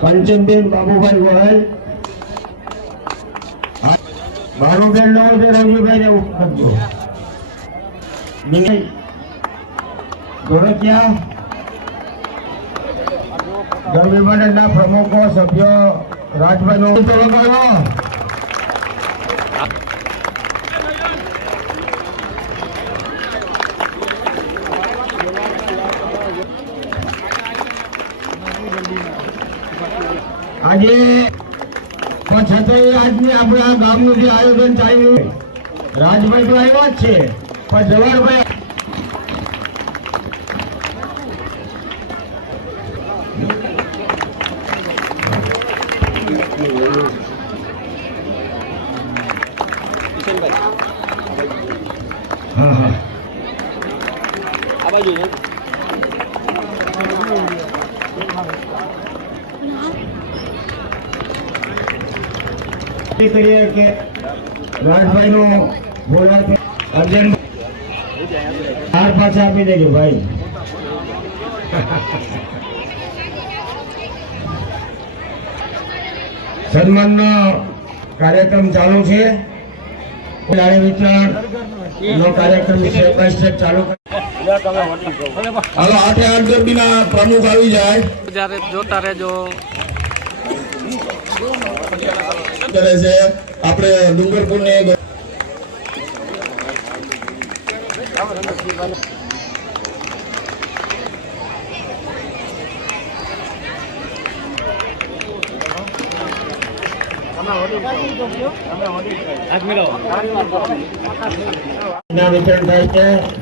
કંચનબેન બાબુભાઈ ગોહેલ. બાબુબેન બેન નો છે રવજીભાઈ ને વિનય ધોળકિયા ગરબી મંડળના પ્રમુખો, સભ્યો રાજભાઈ નો આજે પણ છતાંય આજની આપણા ગામનું જે આયોજન ચાલ્યું રાજભાઈ તો આવ્યા જ છે પણ જવાહરભાઈ હા હા. આ બાજુ આપી દેજો ભાઈ. સન્માનનો કાર્યક્રમ ચાલુ છે. કરે. હાલો, આઠે આઠ ગરબીના પ્રમુખ આવી જાય. જોતા રહેજો. કરે છે. આપણે ડુંગરપુર ને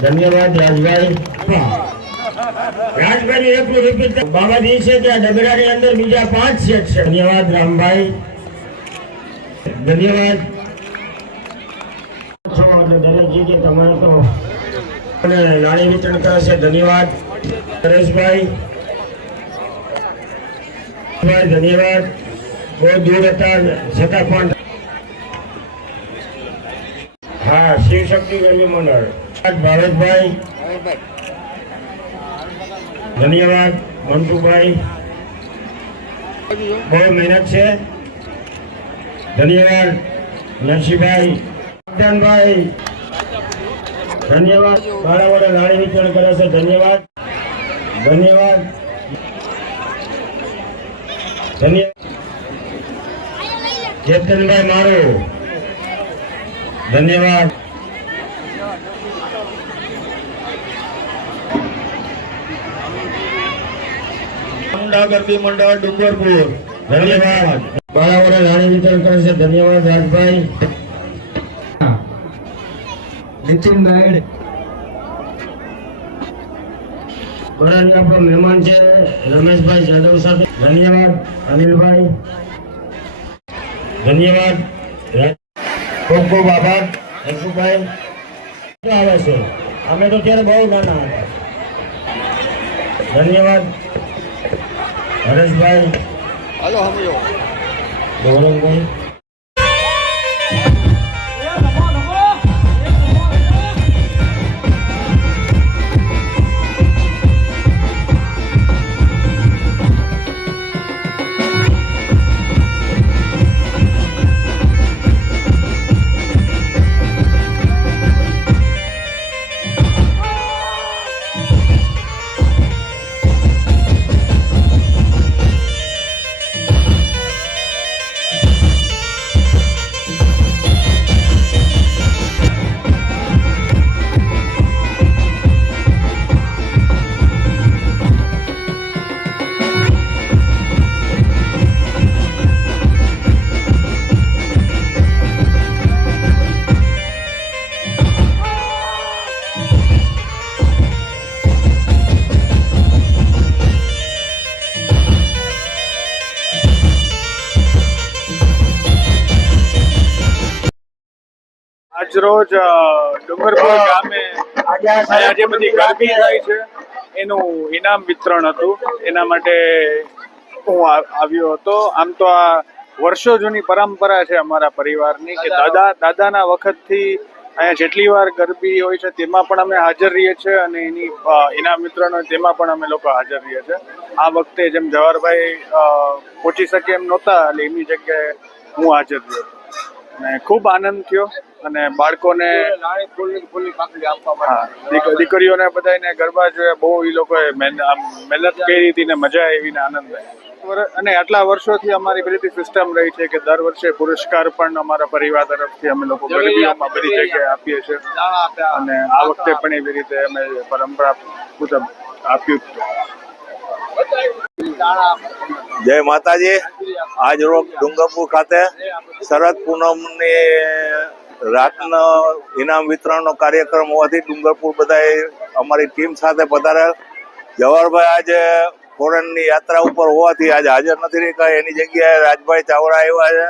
ધન્યવાદ, રાજભાઈ. રાજભાઈ એકલું રિપીટ બાબાજી છે ત્યાં આ ડગરાની અંદર બીજા પાંચ સેટ છે. ધન્યવાદ, રામભાઈ. ધન્યવાદ. છો તમારે તો અને લાણી વિતરણ કરે છે ધન્યવાદ. નરેશભાઈ ધન્યવાદ. બહુ દૂર હતા છતાં પણ હા શિવ શક્તિ ગરબી મંડળ ભારતભાઈ ધન્યવાદ. મંટુભાઈ બહુ મહેનત છે. ધન્યવાદ, નરસિંહભાઈ ઉદ્યાનભાઈ ધન્યવાદ બાળાવાડા ગાડી વિતરણ કરે છે, ધન્યવાદ. ધન્યવાદ. ધન્યવાદ. ચેતનભાઈ મારું. ધન્યવાદ. મુંડા મંડળ ડુંગરપુર. ધન્યવાદ. બાળાવાડા રાણી વિતરણ કરે છે. ધન્યવાદ રાજભાઈ. નીતિનભાઈ આપણો મહેમાન છે. રમેશભાઈ જાદવ સાથે. ધન્યવાદ અનિલભાઈ. ધન્યવાદ ખૂબ ખૂબ આભાર હર્ષુભાઈ. શું આવે છે? અમે તો ત્યારે બહુ નાના હતા. ધન્યવાદ હરેશભાઈ. હાલો સમજો ગૌરવભાઈ. અ, ડુંગરપુર ગામે જે બધી ગરબી થાય છે. એનું ઇનામ વિતરણ હતું. એના માટે હું આવ્યો હતો. આમ તો આ વર્ષો જૂની પરંપરા છે અમારા પરિવારની કે દાદા દાદાના વખતથી અહીંયા જેટલી વાર ગરબી હોય છે તેમાં પણ અમે હાજર રહીએ છીએ અને એની ઇનામ વિતરણ હોય તેમાં પણ અમે લોકો હાજર રહીએ છીએ. આ વખતે જેમ જવાહરભાઈ પહોંચી શકે એમ નહોતા એટલે એમની જગ્યાએ હું હાજર રહ્યો અને ખૂબ આનંદ થયો અને બાળકોને દીકરીઓને બધાને ગરબા જોયા બહુ એ લોકોએ મહેનત કરી હતી ને મજા આવી ને આનંદ અને આટલા વર્ષોથી અમારી બધી સિસ્ટમ રહી છે કે દર વર્ષે પુરસ્કાર પણ અમારા પરિવાર તરફથી અમે લોકો ગરબીઓમાં બધી જગ્યાએ આપીએ છીએ. અને આ વખતે પણ એવી રીતે અમે પરંપરા મુજબ આપ્યું. જય માતાજી. આજ રોજ ડુંગરપુર ખાતે શરદ પૂનમની રાતનો ઇનામ વિતરણનો કાર્યક્રમ હોવાથી ડુંગરપુર બધાએ અમારી ટીમ સાથે પધારેલ જવાહરભાઈ આજે ફોરેનની યાત્રા ઉપર હોવાથી આજે હાજર નથી રહી એની જગ્યાએ રાજભાઈ ચાવડા આવ્યા છે.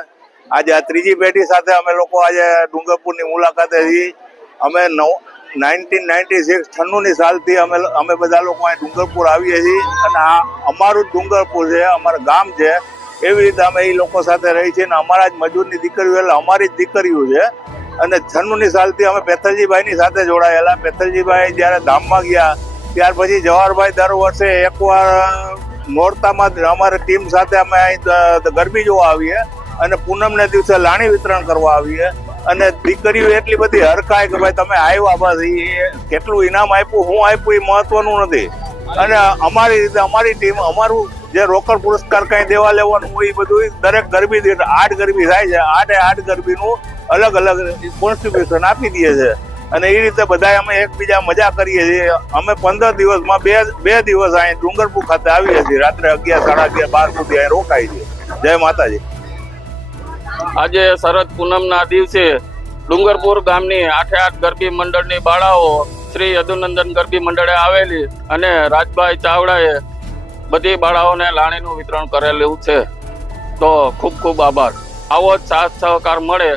આજે આ ત્રીજી પેઢી સાથે અમે લોકો આજે ડુંગરપુરની મુલાકાતે છીએ. અમે નવ, નાઇન્ટીન નાઇન્ટી સિક્સ છન્નુંની સાલથી અમે અમે બધા લોકો અહીં ડુંગરપુર આવીએ છીએ. અને આ અમારું જ ડુંગરપુર છે, અમારું ગામ છે. એવી રીતે અમે એ લોકો સાથે રહી છીએ અને અમારા જ મજૂરની દીકરીઓ, એટલે અમારી જ દીકરીઓ છે. અને જન્મની સાલથી અમે પેથલજીભાઈની સાથે જોડાયેલા. પેથલજીભાઈ જ્યારે ધામમાં ગયા, ત્યાર પછી જવાહરભાઈ દર વર્ષે એકવાર નોરતામાં જ અમારી ટીમ સાથે અમે અહીં ગરબી જોવા આવીએ અને પૂનમને દિવસે લાણી વિતરણ કરવા આવીએ. અને દીકરીઓ એટલી બધી હરખાય કે ભાઈ તમે આવ્યા બસ એ કેટલું ઇનામ આપ્યું, હું આપ્યું એ મહત્વનું નથી. અને અમારી રીતે અમારી ટીમ, અમારું જે રોકડ પુરસ્કાર કઈ દેવા લેવાનું હોય એ બધું દરેક ગરબી દીઠ આઠ ગરબી થાય છે. આઠે આઠ ગરબીનું અલગ અલગ કોન્સ્ટિટ્યુશન આપી દે છે. અને એ રીતે બધા અમે એકબીજા મજા કરીએ છીએ. અમે પંદર દિવસમાં બે બે દિવસ અહીં ડુંગરપુર ખાતે આવીએ છીએ. રાત્રે અગિયાર, સાડા અગિયાર, બાર સુધી અહીં રોકાય છે. જય માતાજી. આજે શરદ પૂનમના દિવસે ડુંગરપુર ગામની આઠે આઠ ગરબી મંડળની બાળાઓ શ્રી યદુનંદન ગરબી મંડળે આવેલી અને રાજભાઈ ચાવડાએ બધી બાળાઓને લાણીનું વિતરણ કરેલું છે. તો ખૂબ ખૂબ આભાર. આવો જ સાથ સહકાર મળે